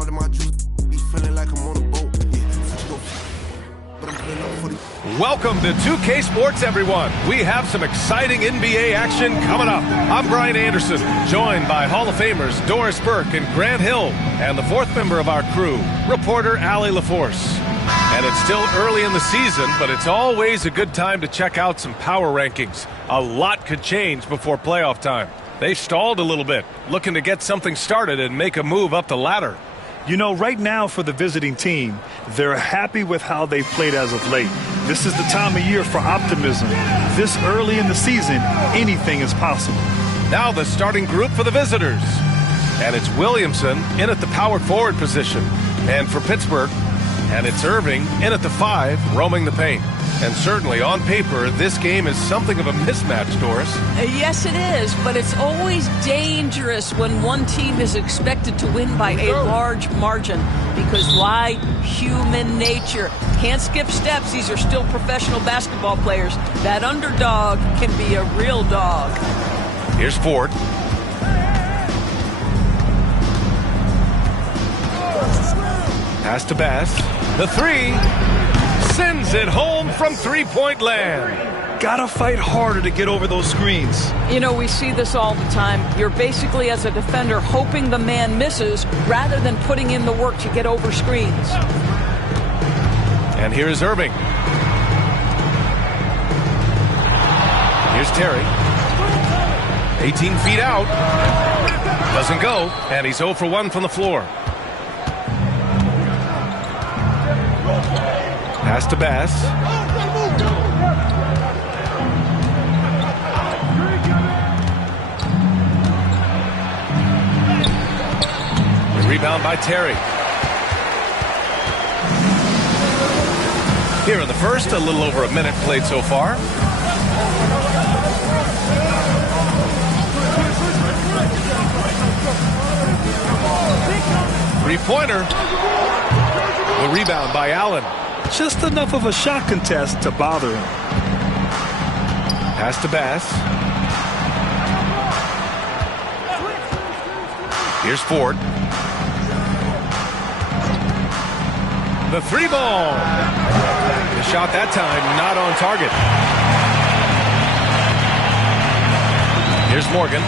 all in my juice. Be feeling like I'm on a boat. But I'm playing up for the... Welcome to 2K Sports, everyone. We have some exciting NBA action coming up. I'm Brian Anderson, joined by Hall of Famers Doris Burke and Grant Hill, and the fourth member of our crew, reporter Allie LaForce. And it's still early in the season, but it's always a good time to check out some power rankings. A lot could change before playoff time. They stalled a little bit, looking to get something started and make a move up the ladder. You know, right now for the visiting team, they're happy with how they've played as of late. This is the time of year for optimism. This early in the season, anything is possible. Now the starting group for the visitors. And it's Williamson in at the power forward position. And for Pittsburgh, and it's Irving in at the 5, roaming the paint. And certainly on paper, this game is something of a mismatch, Doris. Yes, it is, but it's always dangerous when one team is expected to win by a large margin. Because why? Human nature. Can't skip steps. These are still professional basketball players. That underdog can be a real dog. Here's Ford. Pass to Bass. The 3. Sends it home from three-point land. Gotta fight harder to get over those screens. You know, we see this all the time. You're basically, as a defender, hoping the man misses rather than putting in the work to get over screens. And here's Irving. Here's Terry. 18 feet out. Doesn't go, and he's 0 for 1 from the floor. Pass to Bass. The rebound by Terry. Here in the first, a little over a minute played so far. Three-pointer. The rebound by Allen. Just enough of a shot contest to bother him. Pass to Bass. Here's Ford. The 3-ball. The shot that time not on target. Here's Morgan.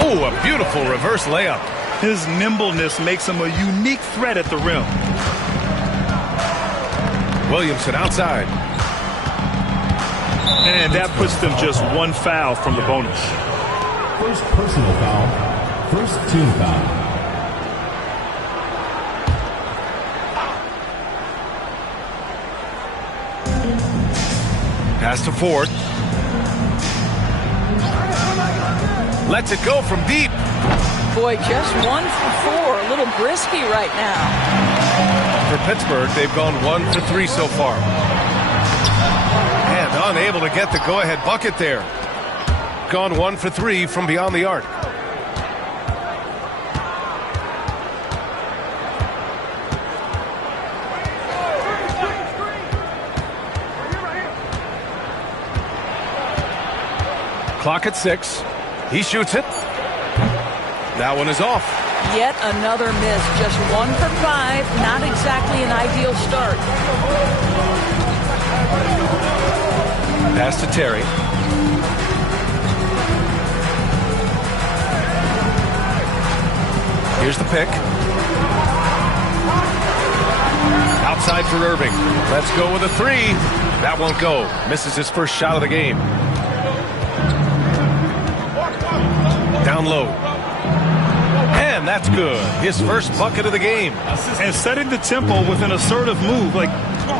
Oh, a beautiful reverse layup. His nimbleness makes him a unique threat at the rim. Williamson outside. And that puts them just one foul from the bonus. First personal foul. First team foul. Pass to Ford. Lets it go from deep. Boy, just 1 for 4. A little brisky right now. For Pittsburgh, they've gone 1 for 3 so far. And unable to get the go-ahead bucket there. Gone 1 for 3 from beyond the arc. Clock at 6. He shoots it. That one is off. Yet another miss. Just 1 for 5. Not exactly an ideal start. Pass to Terry. Here's the pick. Outside for Irving. Let's go with a 3. That won't go. Misses his first shot of the game. Down low. And that's good. His first bucket of the game. And setting the tempo with an assertive move. Like,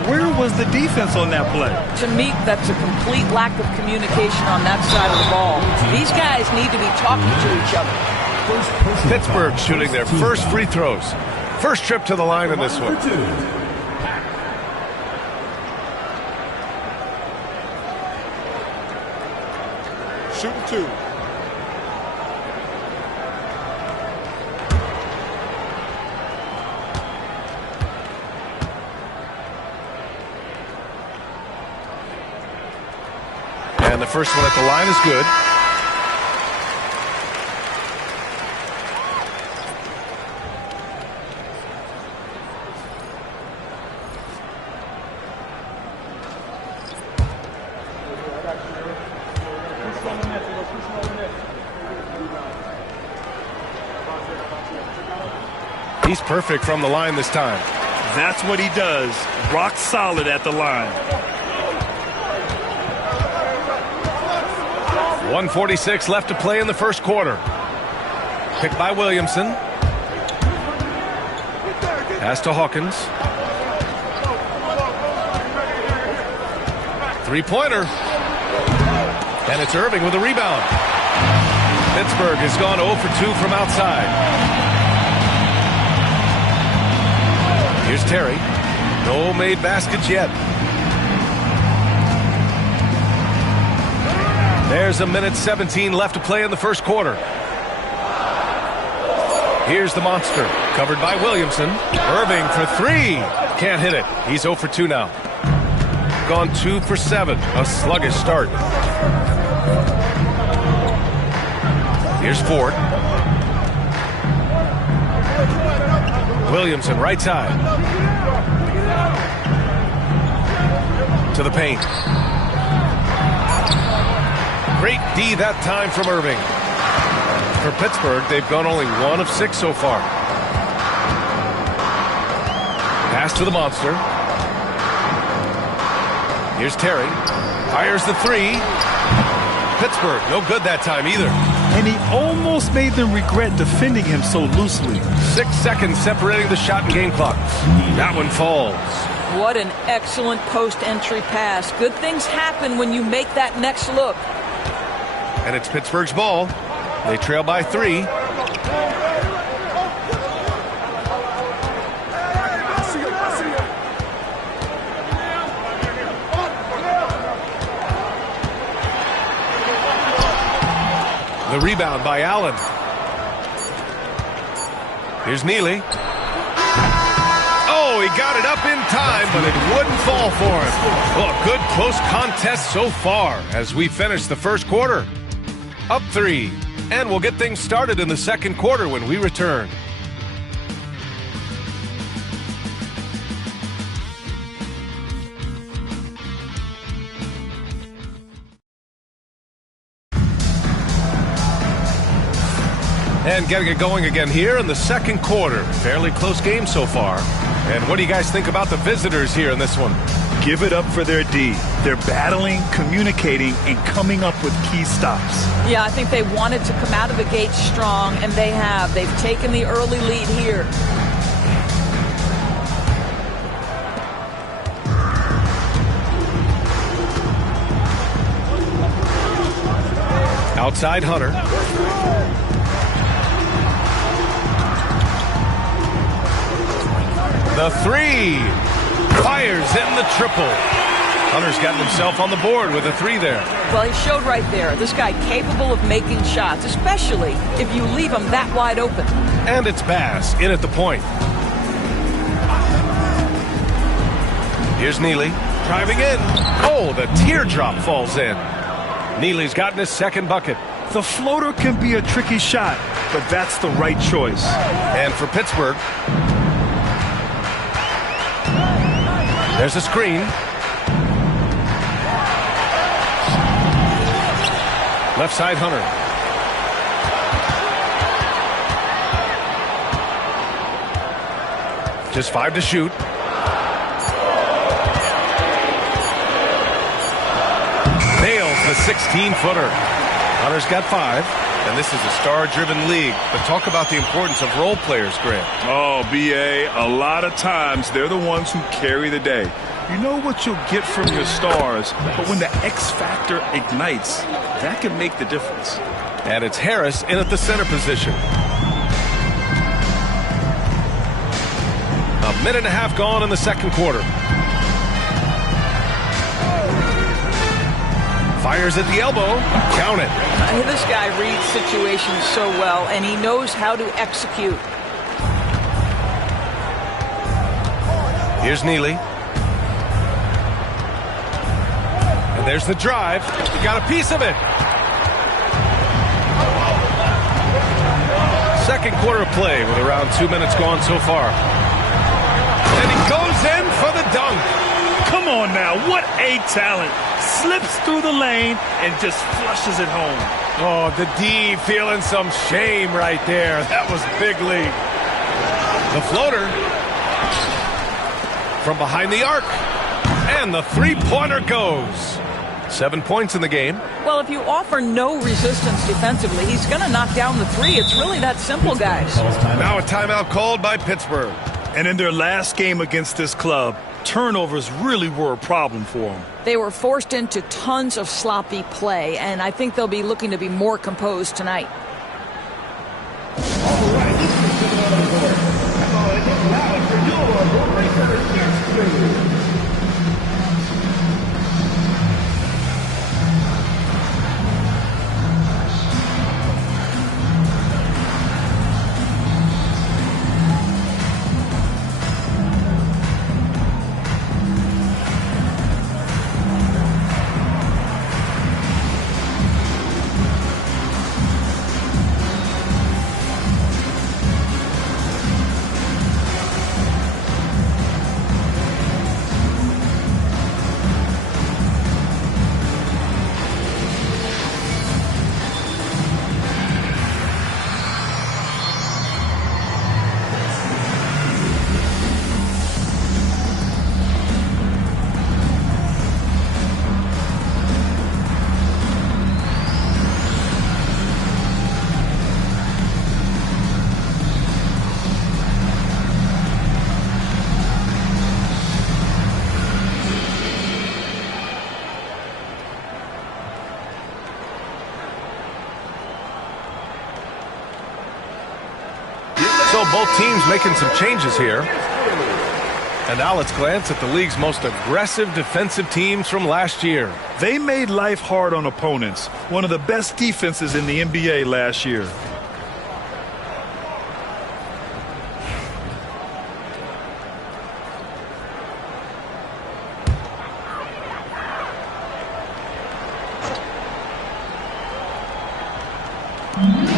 where was the defense on that play? To me, that's a complete lack of communication on that side of the ball. These guys need to be talking to each other. Pittsburgh shooting their first free throws. First trip to the line in this one. Shooting 2. And the first one at the line is good. He's perfect from the line this time. That's what he does. Rock solid at the line. 1:46 left to play in the first quarter. Picked by Williamson. Pass to Hawkins. Three-pointer. And it's Irving with a rebound. Pittsburgh has gone 0 for 2 from outside. Here's Terry. No made baskets yet. There's 1:17 left to play in the first quarter. Here's the monster. Covered by Williamson. Irving for three. Can't hit it. He's 0 for 2 now. Gone 2 for 7. A sluggish start. Here's Ford. Williamson, right side. To the paint. Great D that time from Irving. For Pittsburgh, they've gone only 1 of 6 so far. Pass to the monster. Here's Terry. Fires the three. Pittsburgh, no good that time either. And he almost made them regret defending him so loosely. 6 seconds separating the shot and game clock. That one falls. What an excellent post-entry pass. Good things happen when you make that next look. And it's Pittsburgh's ball. They trail by 3. The rebound by Allen. Here's Neely. Oh, he got it up in time, but it wouldn't fall for him. Well, good close contest so far as we finish the first quarter. Up 3. And we'll get things started in the second quarter when we return. And getting it going again here in the second quarter. Fairly close game so far. And what do you guys think about the visitors here in this one? Give it up for their D. They're battling, communicating, and coming up with key stops. Yeah, I think they wanted to come out of the gate strong, and they have. They've taken the early lead here. Outside Hunter. The three. Fires in the triple. Hunter's gotten himself on the board with a 3 there. Well, he showed right there. This guy capable of making shots, especially if you leave him that wide open. And it's Bass in at the point. Here's Neely driving in. Oh, the teardrop falls in. Neely's gotten his second bucket. The floater can be a tricky shot, but that's the right choice. And for Pittsburgh, there's a screen. Left side Hunter. Just 5 to shoot. Nails the 16-footer. Hunter's got 5. And this is a star-driven league. But talk about the importance of role players, Grant. Oh, B.A., a lot of times they're the ones who carry the day. You know what you'll get from your stars, but when the X factor ignites, that can make the difference. And it's Harris in at the center position. 1.5 minutes gone in the second quarter. Fires at the elbow. Count it. This guy reads situations so well, and he knows how to execute. Here's Neely. And there's the drive. He got a piece of it. Second quarter of play with around 2 minutes gone so far. And he goes in for the dunk. Come on now, what a talent. Slips through the lane and just flushes it home. Oh, the D feeling some shame right there. That was big league. The floater from behind the arc. And the three-pointer goes. 7 points in the game. Well, if you offer no resistance defensively, he's going to knock down the three. It's really that simple, guys. Now a timeout called by Pittsburgh. And in their last game against this club, turnovers really were a problem for them. They were forced into tons of sloppy play, and I think they'll be looking to be more composed tonight. So both teams making some changes here. And now let's glance at the league's most aggressive defensive teams from last year. They made life hard on opponents. One of the best defenses in the NBA last year.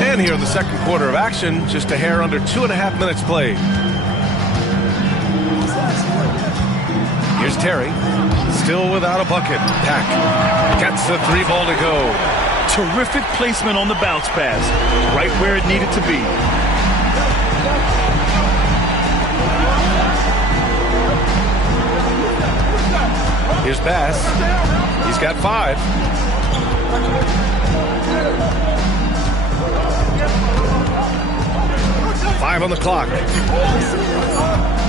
And here in the second quarter of action, just a hair under 2.5 minutes played. Here's Terry, still without a bucket. Pack gets the three ball to go. Terrific placement on the bounce pass, right where it needed to be. Here's Bass. He's got 5. Five on the clock.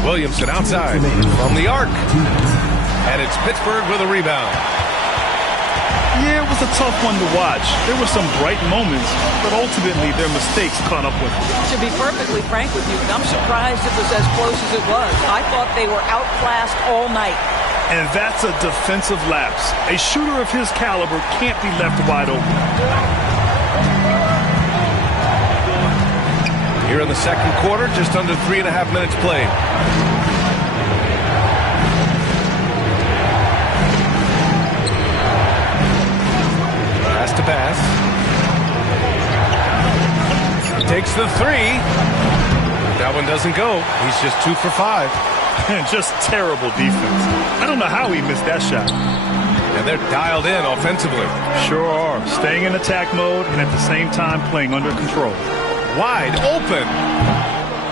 Williamson outside from the arc. And it's Pittsburgh with a rebound. Yeah, it was a tough one to watch. There were some bright moments, but ultimately their mistakes caught up with them. To be perfectly frank with you, I'm surprised it was as close as it was. I thought they were outclassed all night. And that's a defensive lapse. A shooter of his caliber can't be left wide open. Here in the second quarter, just under 3.5 minutes played. Pass to pass. He takes the 3. That one doesn't go. He's just 2 for 5. Just terrible defense. I don't know how he missed that shot. And they're dialed in offensively. Sure are. Staying in attack mode and at the same time playing under control. Wide open.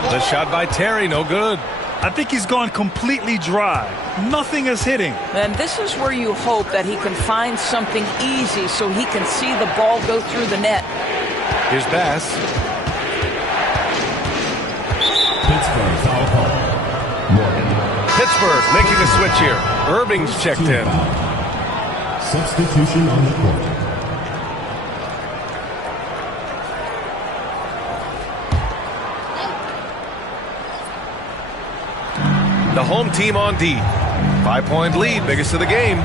The shot by Terry, no good. I think he's gone completely dry. Nothing is hitting. And this is where you hope that he can find something easy so he can see the ball go through the net. Here's Bass. Pittsburgh foul call. Pittsburgh making a switch here. Irving's checked in. Substitution on the court. The home team on D. 5-point lead, biggest of the game.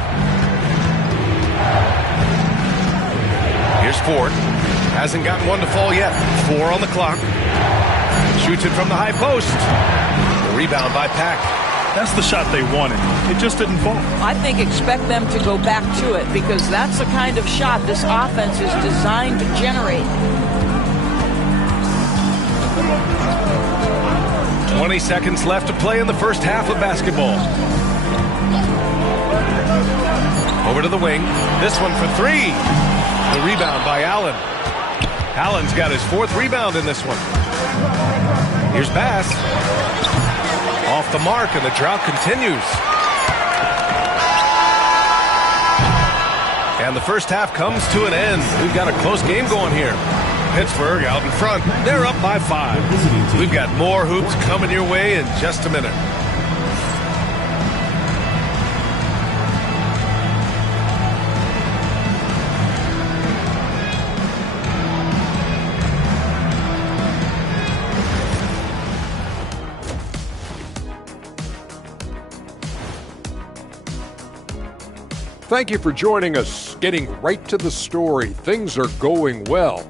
Here's Ford. Hasn't gotten one to fall yet. 4 on the clock. Shoots it from the high post. The rebound by Pack. That's the shot they wanted. It just didn't fall. I think expect them to go back to it because that's the kind of shot this offense is designed to generate. 20 seconds left to play in the first half of basketball. Over to the wing. This one for 3. The rebound by Allen. Allen's got his 4th rebound in this one. Here's Bass. Off the mark, and the drought continues. And the first half comes to an end. We've got a close game going here. Pittsburgh out in front. They're up by 5. We've got more hoops coming your way in just a minute. Thank you for joining us. Getting right to the story. Things are going well.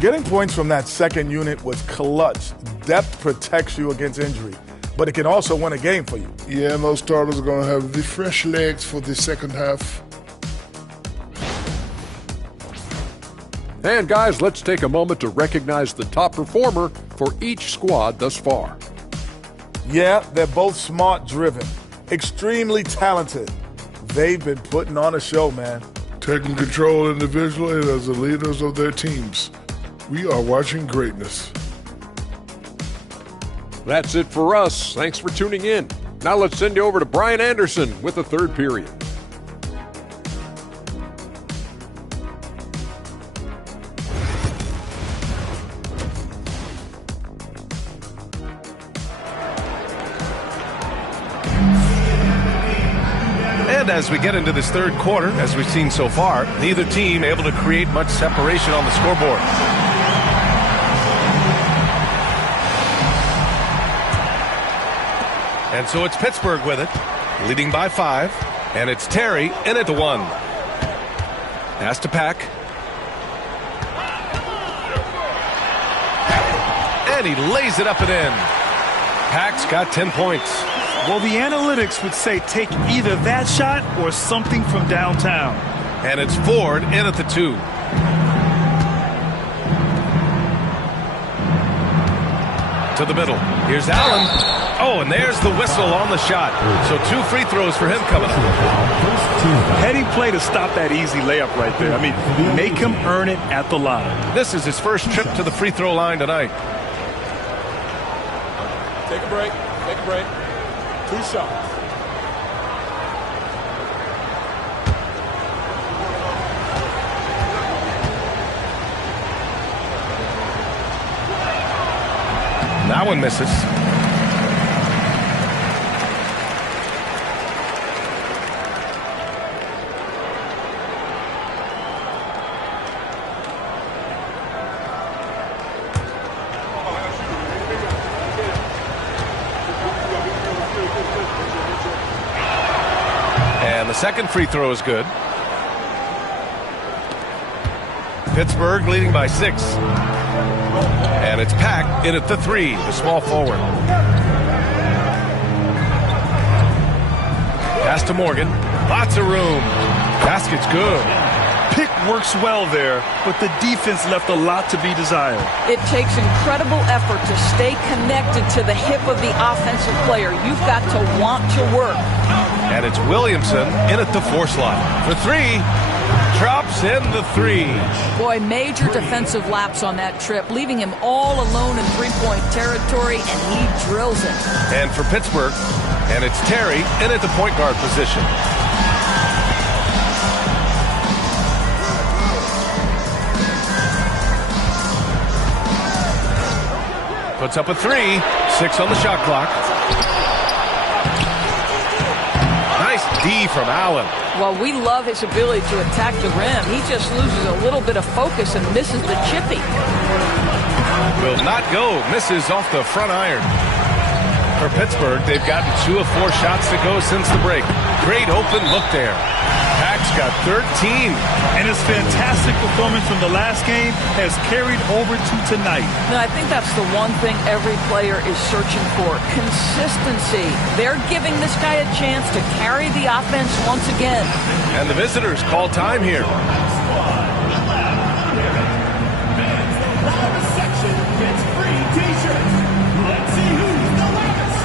Getting points from that second unit was clutch. Depth protects you against injury, but it can also win a game for you. Yeah, and those starters are going to have the fresh legs for the second half. And guys, let's take a moment to recognize the top performer for each squad thus far. Yeah, they're both smart-driven, extremely talented. They've been putting on a show, man. Taking control individually and as the leaders of their teams. We are watching greatness. That's it for us. Thanks for tuning in. Now let's send you over to Brian Anderson with the third period. And as we get into this third quarter, as we've seen so far, neither team able to create much separation on the scoreboard. And so it's Pittsburgh with it, leading by 5. And it's Terry in at the 1. Pass to Pack. And he lays it up and in. Pack's got 10 points. Well, the analytics would say take either that shot or something from downtown. And it's Ford in at the 2. To the middle. Here's Allen. Oh, and there's the whistle on the shot. So 2 free throws for him coming up. Heading play to stop that easy layup right there. I mean, make him earn it at the line. This is his first trip to the free throw line tonight. Take a break. Take a break. 2 shots. That one misses. And the second free throw is good. Pittsburgh leading by 6. And it's Pack in at the 3, the small forward. Pass to Morgan. Lots of room. Basket's good. Pick works well there, but the defense left a lot to be desired. It takes incredible effort to stay connected to the hip of the offensive player. You've got to want to work. And it's Williamson in at the 4 slot. For 3. Drops in the 3. Boy, major defensive lapse on that trip, leaving him all alone in three-point territory, and he drills it. And for Pittsburgh, and it's Terry in at the point guard position. Puts up a 3. 6 on the shot clock. Nice D from Allen. Well, we love his ability to attack the rim. He just loses a little bit of focus and misses the chippy. Will not go. Misses off the front iron. For Pittsburgh, they've gotten 2 of 4 shots to go since the break. Great open look there. Pack's got 13. And his fantastic performance from the last game has carried over to tonight. No, I think that's the one thing every player is searching for. Consistency. They're giving this guy a chance to carry the offense once again. And the visitors call time here. Section gets free t-shirts. Let's see who's the loudest.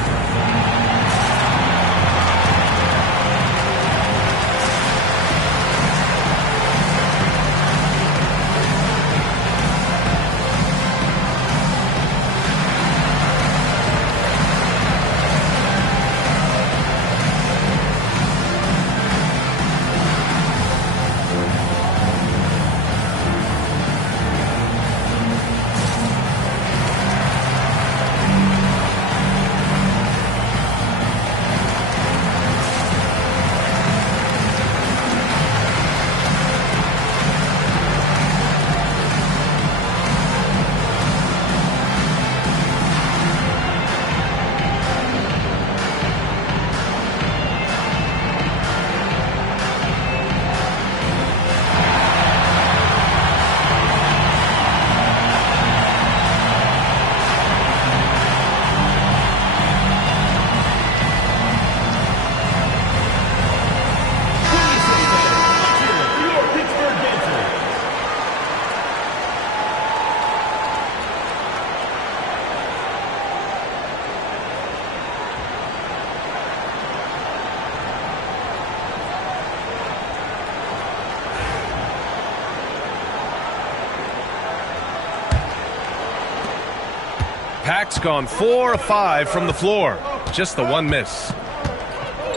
Pack's gone 4 of 5 from the floor. Just the one miss.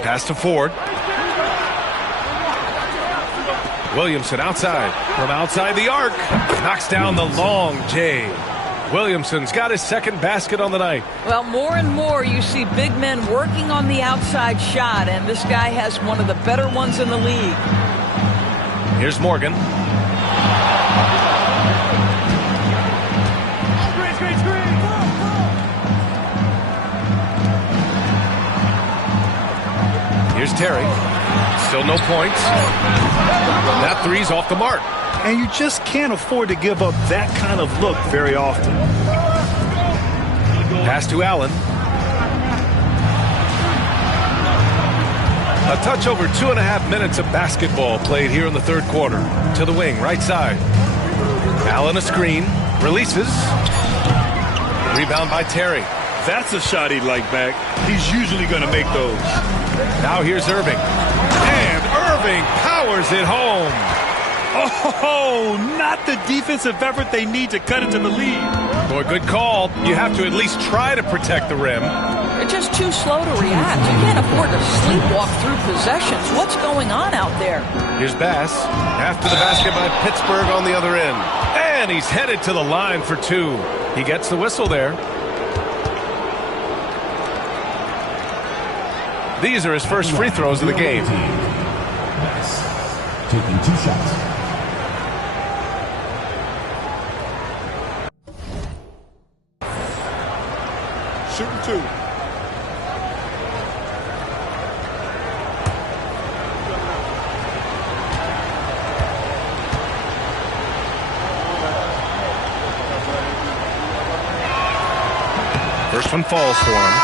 Pass to Ford. Williamson outside. From outside the arc. Knocks down the long J. Williamson's got his second basket on the night. Well, more and more you see big men working on the outside shot, and this guy has one of the better ones in the league. Here's Morgan. Here's Terry. Still no points. That three's off the mark. And you just can't afford to give up that kind of look very often. Pass to Allen. A touch over 2.5 minutes of basketball played here in the third quarter. To the wing, right side. Allen a screen. Releases. Rebound by Terry. That's a shot he'd like back. He's usually going to make those. Now here's Irving. And Irving powers it home. Oh, not the defensive effort they need to cut into the lead. Boy, good call. You have to at least try to protect the rim. They're just too slow to react. You can't afford to sleepwalk through possessions. What's going on out there? Here's Bass. After the basket by Pittsburgh on the other end. And he's headed to the line for two. He gets the whistle there. These are his first free throws of the game. Taking 2 shots. Shooting 2. First one falls for him.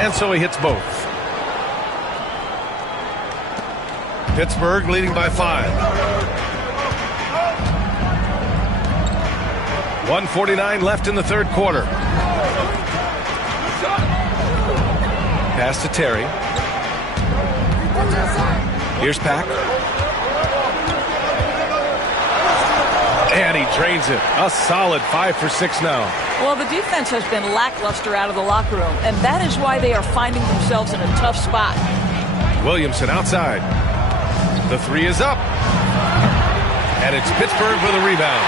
And so he hits both. Pittsburgh leading by 5. 1:49 left in the third quarter. Pass to Terry. Here's Pack. And he drains it. A solid 5 for 6 now. Well, the defense has been lackluster out of the locker room, and that is why they are finding themselves in a tough spot. Williamson outside. The three is up. And it's Pittsburgh with a rebound.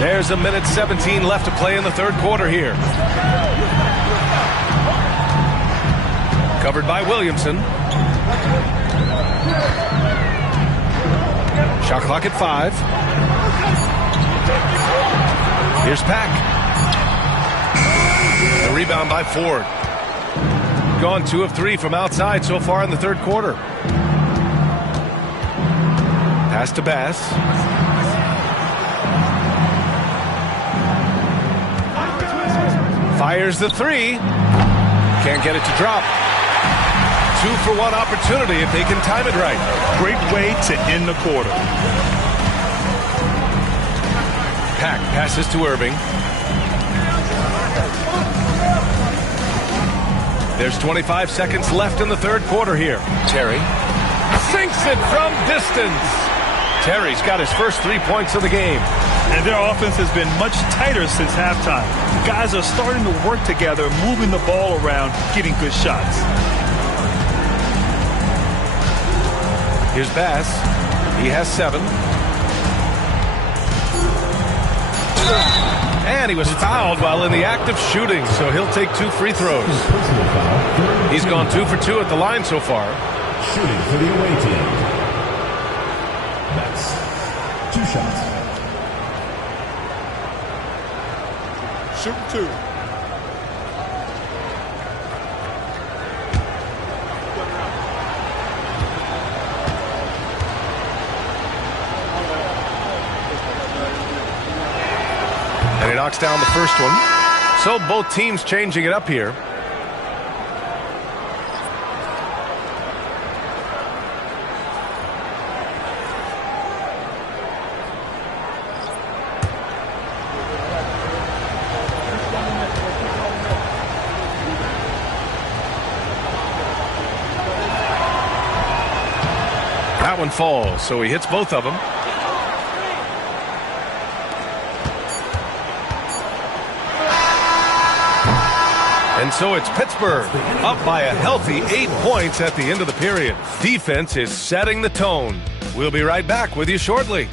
There's a minute 17 left to play in the third quarter here. Covered by Williamson. Shot clock at 5. Here's Pack. The rebound by Ford. Gone 2 of 3 from outside so far in the third quarter. Pass to Bass. Fires the 3. Can't get it to drop. 2-for-1 opportunity if they can time it right. Great way to end the quarter. Pack passes to Irving. There's 25 seconds left in the third quarter here. Terry sinks it from distance. Terry's got his first 3 points of the game. And their offense has been much tighter since halftime. Guys are starting to work together, moving the ball around, getting good shots. Here's Bass. He has 7. And he was fouled while in the act of shooting, so he'll take 2 free throws. He's gone 2 for 2 at the line so far. Shooting for the away team. That's 2 shots. Shooting 2. And he knocks down the first one. So both teams changing it up here. one falls, so he hits both of them. And so it's Pittsburgh up by a healthy 8 points at the end of the period. Defense is setting the tone. We'll be right back with you shortly.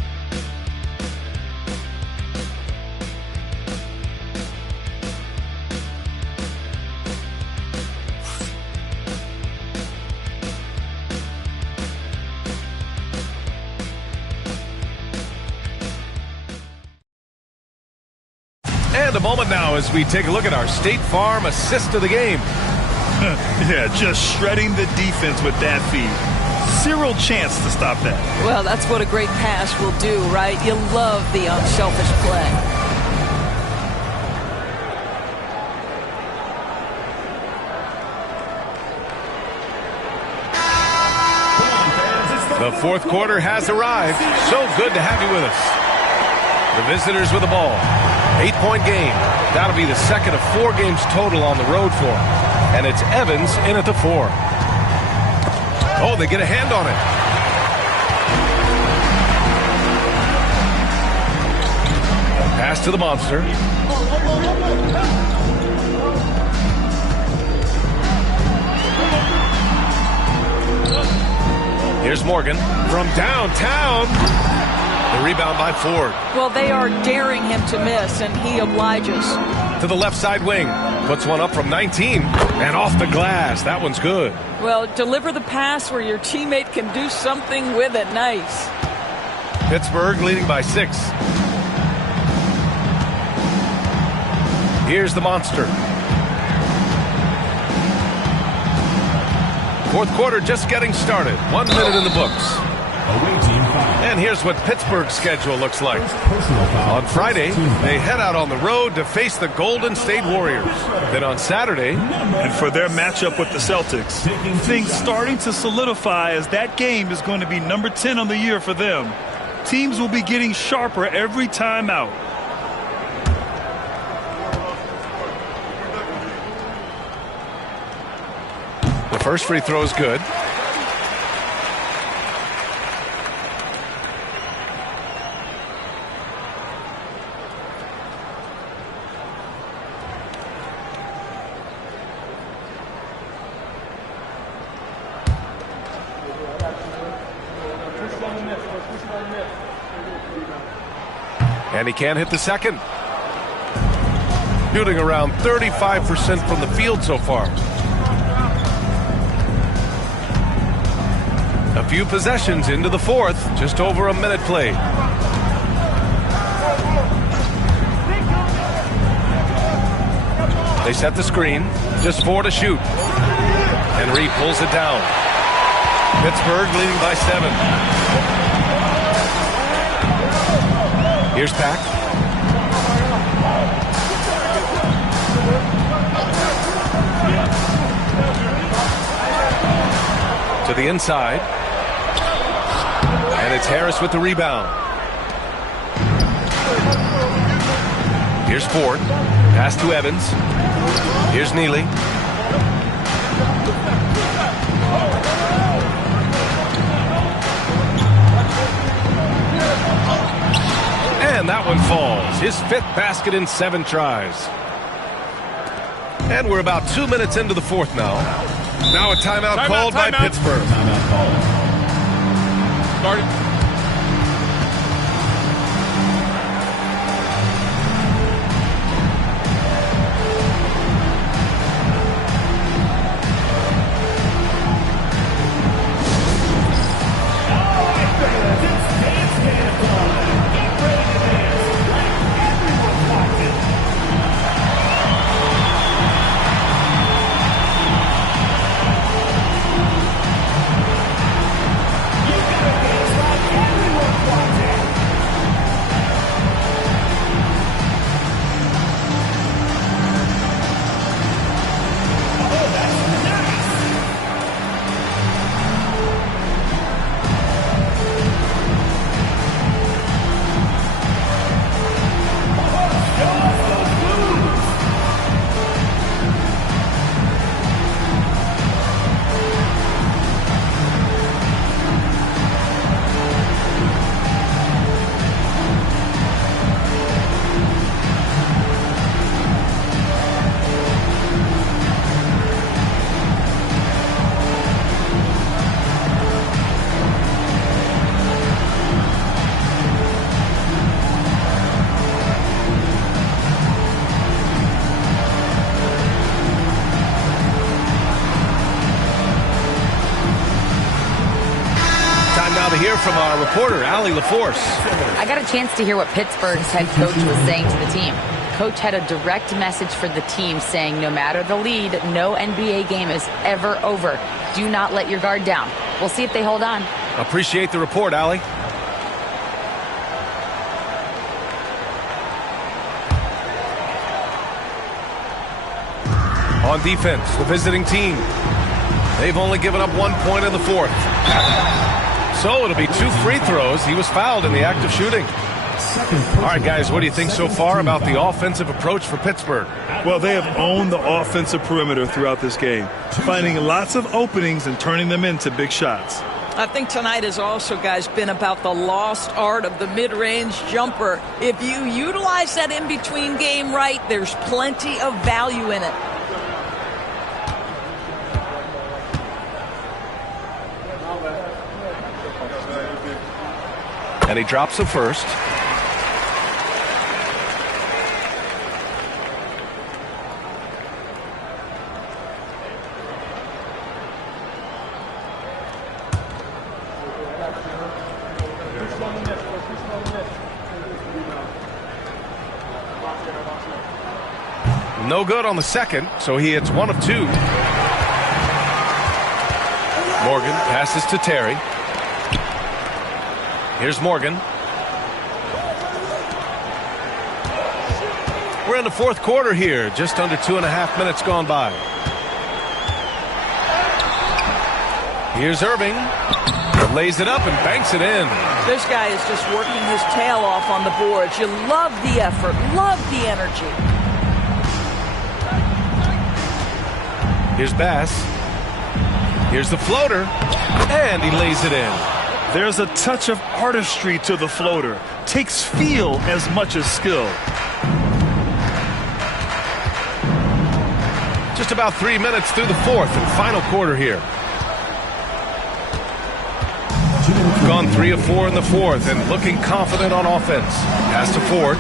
And a moment now as we take a look at our State Farm assist of the game. Yeah, just shredding the defense with that feed. Zero chance to stop that. Well, that's what a great pass will do, right? You love the unselfish play. The fourth quarter has arrived. So good to have you with us. The visitors with the ball. 8-point game. That'll be the second of 4 games total on the road for them. And it's Evans in at the 4. Oh, they get a hand on it. Pass to the monster. Here's Morgan from downtown. The rebound by Ford. Well, they are daring him to miss, and he obliges. To the left side wing. Puts one up from 19. And off the glass. That one's good. Well, deliver the pass where your teammate can do something with it. Nice. Pittsburgh leading by 6. Here's the monster. Fourth quarter just getting started. 1 minute in the books. And here's what Pittsburgh's schedule looks like. On Friday, they head out on the road to face the Golden State Warriors. Then on Saturday, and for their matchup with the Celtics, things starting to solidify as that game is going to be number 10 on the year for them. Teams will be getting sharper every time out. The first free throw is good. And he can't hit the second. Shooting around 35% from the field so far. A few possessions into the fourth, just over a minute played. They set the screen, just 4 to shoot. Henry pulls it down. Pittsburgh leading by 7. Here's Pack. To the inside. And it's Harris with the rebound. Here's Ford. Pass to Evans. Here's Neely. And that one falls. His 5th basket in 7 tries. And we're about 2 minutes into the fourth now. Now a timeout called by Pittsburgh. Started. now to hear from our reporter, Allie LaForce. I got a chance to hear what Pittsburgh's head coach was saying to the team. Coach had a direct message for the team saying no matter the lead, no NBA game is ever over. Do not let your guard down. We'll see if they hold on. Appreciate the report, Allie. On defense, the visiting team. They've only given up 1 point in the fourth. So it'll be 2 free throws. He was fouled in the act of shooting. All right, guys, what do you think so far about the offensive approach for Pittsburgh? Well, they have owned the offensive perimeter throughout this game, finding lots of openings and turning them into big shots. I think tonight has also, guys, been about the lost art of the mid-range jumper. If you utilize that in-between game right, there's plenty of value in it. And he drops the first. No good on the second, so he hits 1 of 2. Morgan passes to Terry. Here's Morgan. We're in the fourth quarter here, just under 2.5 minutes gone by. Here's Irving. Lays it up and banks it in. This guy is just working his tail off on the boards. You love the effort, love the energy. Here's Bass. Here's the floater. And he lays it in. There's a touch of artistry to the floater. Takes feel as much as skill. Just about 3 minutes through the fourth and final quarter here. Gone 3 of 4 in the fourth and looking confident on offense. Pass to Ford.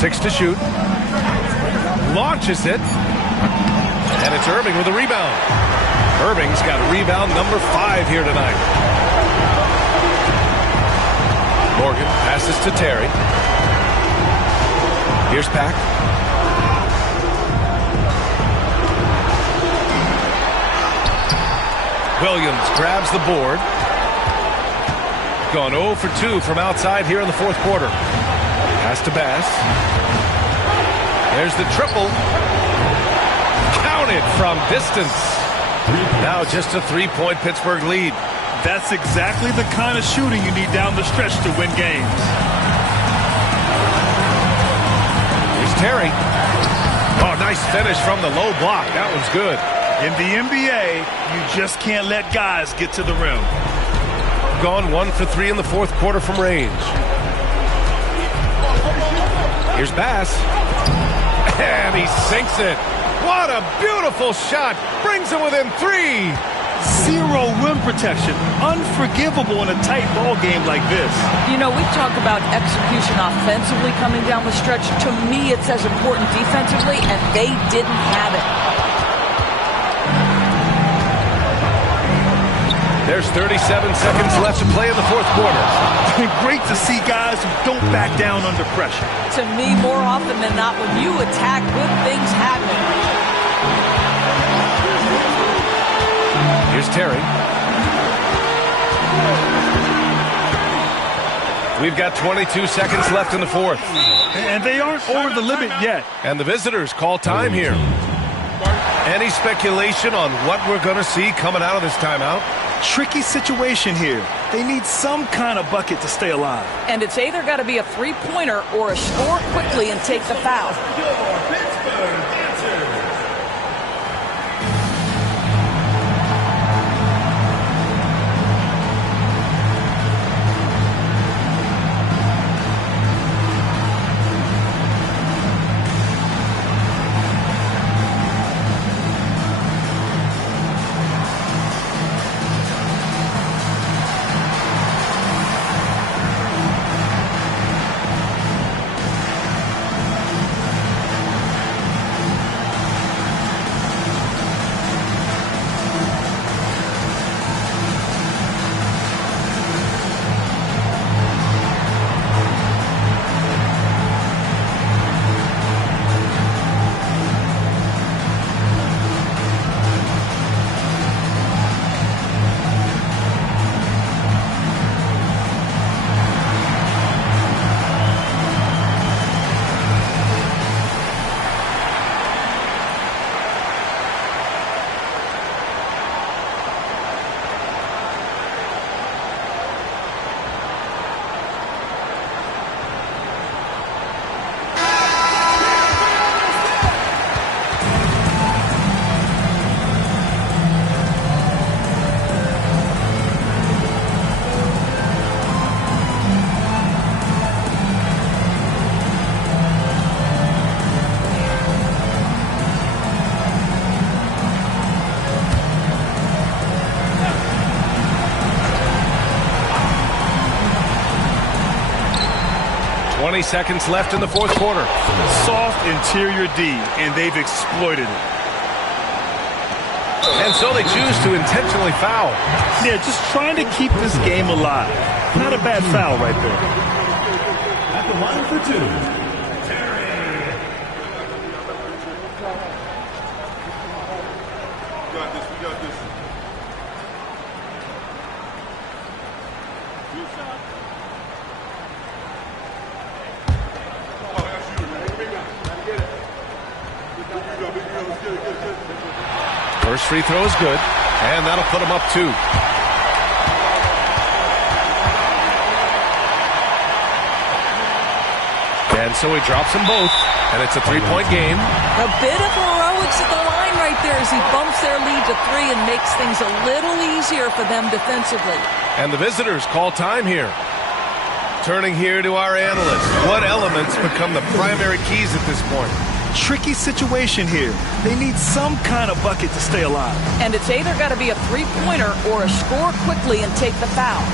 Six to shoot. Launches it. And it's Irving with a rebound. Irving's got rebound number 5 here tonight. Morgan passes to Terry. Here's Pack. Williams grabs the board. Gone 0 for 2 from outside here in the fourth quarter. Pass to Bass. There's the triple. Counted from distance. Now just a 3-point Pittsburgh lead. That's exactly the kind of shooting you need down the stretch to win games. Here's Terry. Oh, nice finish from the low block. That one's good. In the NBA, you just can't let guys get to the rim. Gone 1 for 3 in the fourth quarter from range. Here's Bass. And he sinks it. What a beautiful shot. Brings him within 3. Zero rim protection. Unforgivable in a tight ball game like this. You know, we talk about execution offensively coming down the stretch. To me, it's as important defensively, and they didn't have it. There's 37 seconds left to play in the fourth quarter. Great to see guys who don't back down under pressure. To me, more often than not, when you attack, good things happen. Here's Terry. We've got 22 seconds left in the fourth. And they aren't over the limit yet. And the visitors call time here. Any speculation on what we're going to see coming out of this timeout? Tricky situation here. They need some kind of bucket to stay alive. And it's either got to be a three-pointer or a score quickly and take the foul. 20 seconds left in the fourth quarter. Soft interior D, and they've exploited it. And so they choose to intentionally foul. Yeah, just trying to keep this game alive. Not a bad foul right there. At the line for two. First free throw is good, and that'll put him up 2. And so he drops them both, and it's a 3-point game. A bit of heroics at the line right there as he bumps their lead to 3 and makes things a little easier for them defensively. And the visitors call time here. Turning here to our analysts. What elements become the primary keys at this point? Tricky situation here. They need some kind of bucket to stay alive. And it's either got to be a three-pointer or a score quickly and take the foul.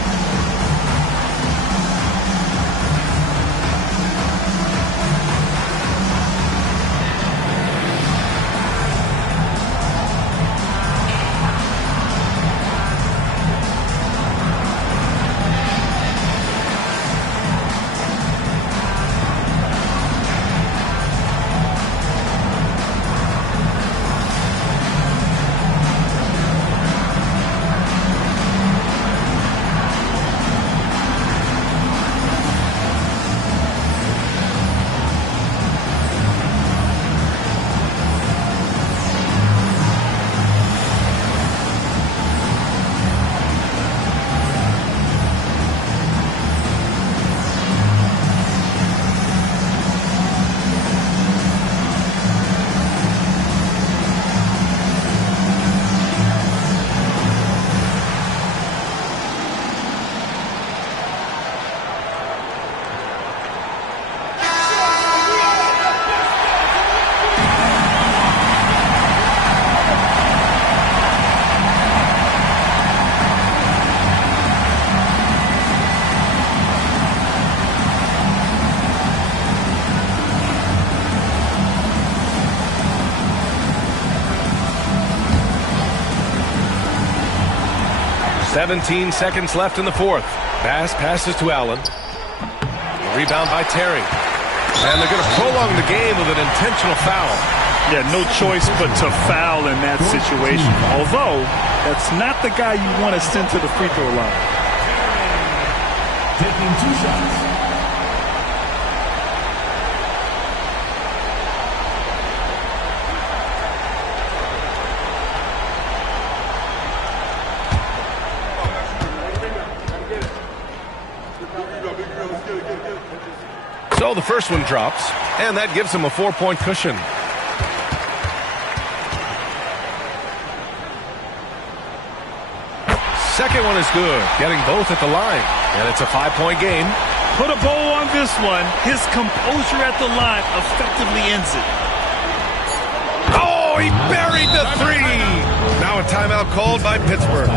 .17 seconds left in the fourth. Bass passes to Allen. Rebound by Terry. And they're going to prolong the game with an intentional foul. Yeah, no choice but to foul in that situation. Although, that's not the guy you want to send to the free throw line. Taking 2 shots. So the first one drops, and that gives him a 4-point cushion. Second one is good, getting both at the line, and it's a 5-point game. Put a bow on this one. His composure at the line effectively ends it. Oh, he buried the 3. Now a timeout called by Pittsburgh.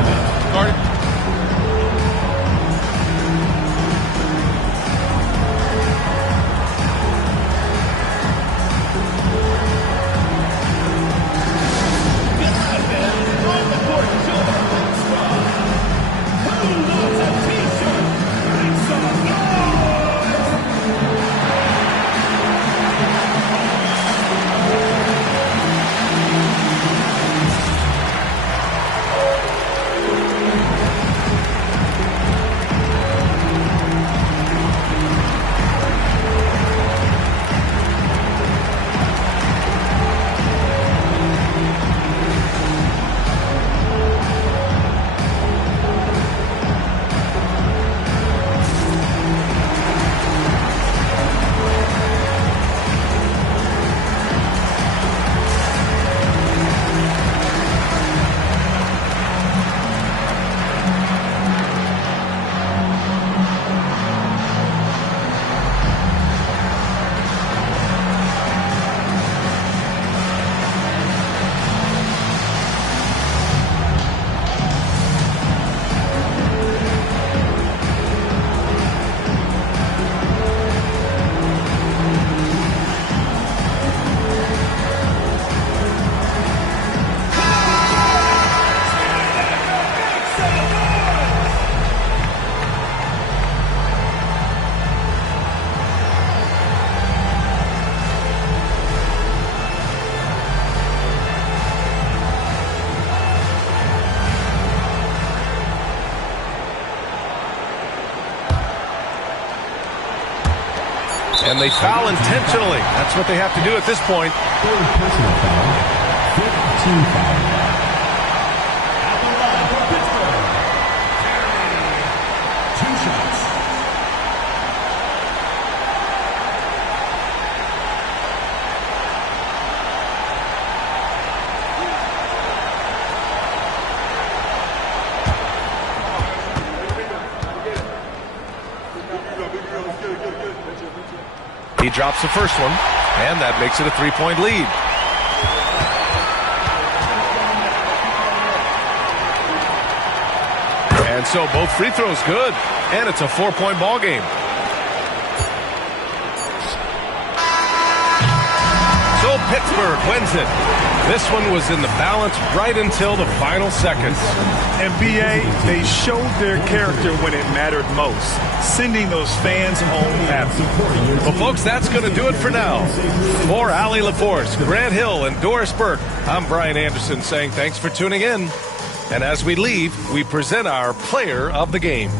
And they foul intentionally. That's what they have to do at this point. Third personal foul. Fifth team foul. At the line for Pittsburgh. Two shots. He drops the first one, and that makes it a 3-point lead. And so both free throws good, and it's a 4-point ball game. So Pittsburgh wins it. This one was in the balance right until the final seconds. NBA, they showed their character when it mattered most, sending those fans home happy. Well, folks, that's going to do it for now. For Allie LaForce, Grant Hill, and Doris Burke, I'm Brian Anderson saying thanks for tuning in. And as we leave, we present our player of the game.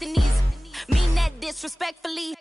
the knees. Mean that disrespectfully.